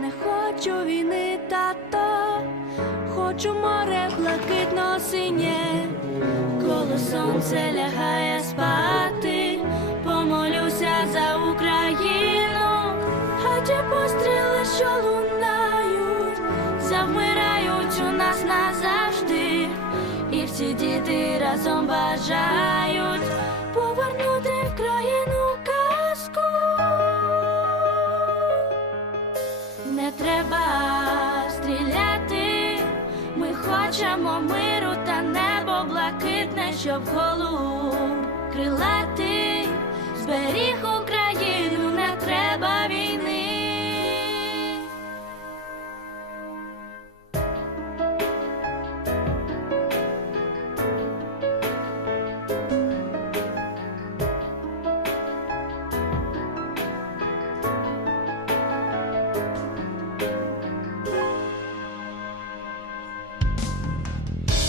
Не хочу війни, тато, хочу море блакитно синє, коло сонце лягає спати, помолюся за Україну, а ті постріли, що лунають, завмирають у нас назавжди, і всі діти разом бажають хочемо миру та небо блакитне, щоб голуб крилати, зберіг Україну,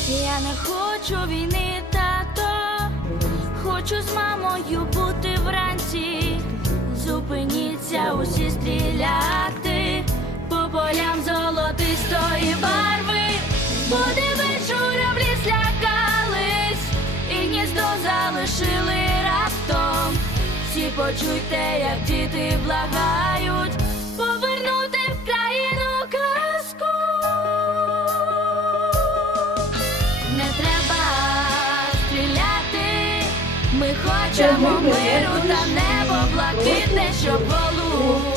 Я не хочу війни, тато, хочу з мамою бути вранці. Зупиніться усі стріляти по полям золотистої барви. Подивись, журавлі злякались і гніздо залишили раптом. Всі почуйте, як діти благають хочемо миру та небо блакитне, щоб голуб